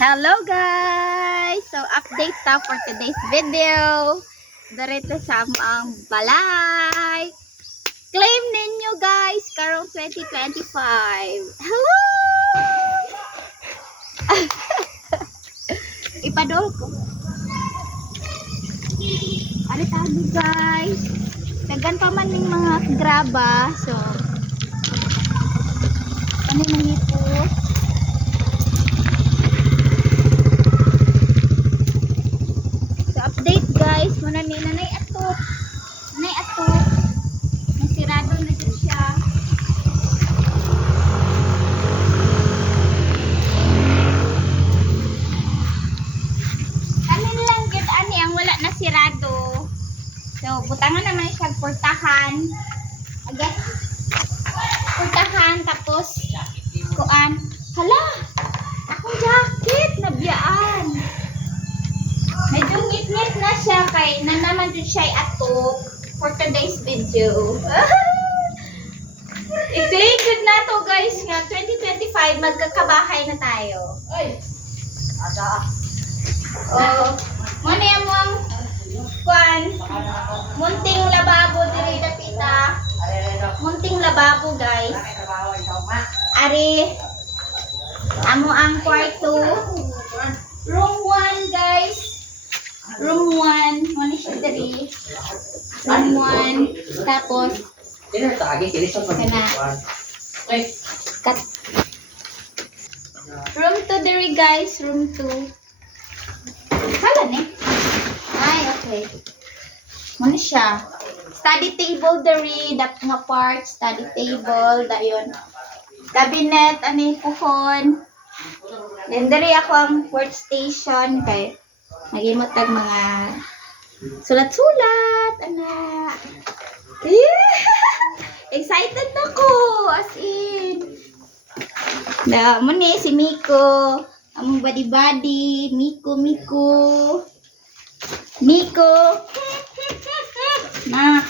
Hello guys! So update ta for today's video. Darito sa amang balay. Claim ninyo guys karong 2025. Hello! Ipadol ko. Ano tayo guys? Dagan pa man ng mga graba. So, ano man ito? So, update guys. Muna ni nanay ato. Nanay ato. Nasirado na dyan siya. Kanin lang good ani ang wala na sirado. So, butangan naman siya portahan. Agad. Portahan tapos ngit-ngit na siya kay na naman din siya ato for today's video. I-play good na to guys nga 2025 magkakabahay na tayo. Ay! Ada. Oh, mo na yung mong kuan munting lababo diri dapita. Munting lababo guys. Ari amo ang kwarto. Room 1 guys. Room 1, mo na siya diri. Room 1 tapos Kana. Kat Room 2 diri guys, room 2. Kala ni. Ay, okay. Muna siya. Study table diri, dap nga part, study table, dayon. Cabinet, ani puhon. Then diri ako ang workstation kay nagimot tag mga sulat-sulat, anak. Yeah! Excited na ko, as in. Na, mo ni si Miko. Ang body-body. Miko, Miko. Miko. Na.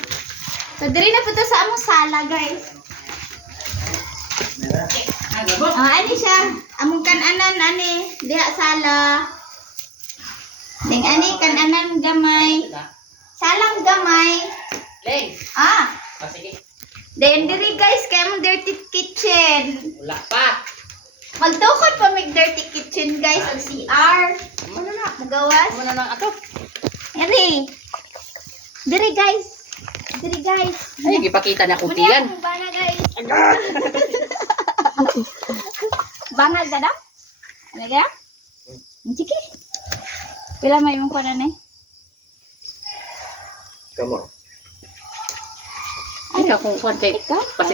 So, diri na po to sa among sala, guys. Ah, ani siya. Among kananan, ani. Diha sala. Ding ani, kananan gamay. Salang gamay. Leng! Ah, Ah, sige. then diri guys, kay among dirty kitchen. Wala pa. Magtukod pa may dirty kitchen guys ang CR. Ano na? Magawas. Ano na ato? Ani. Diri guys. Diri guys. Ay, gipakita na ko akong Bana guys. Bangag ka na? Ano ka? Sige. Pila may mong kuwanan eh? Kamu. Ay, ako kung kay Ikaw? Pasig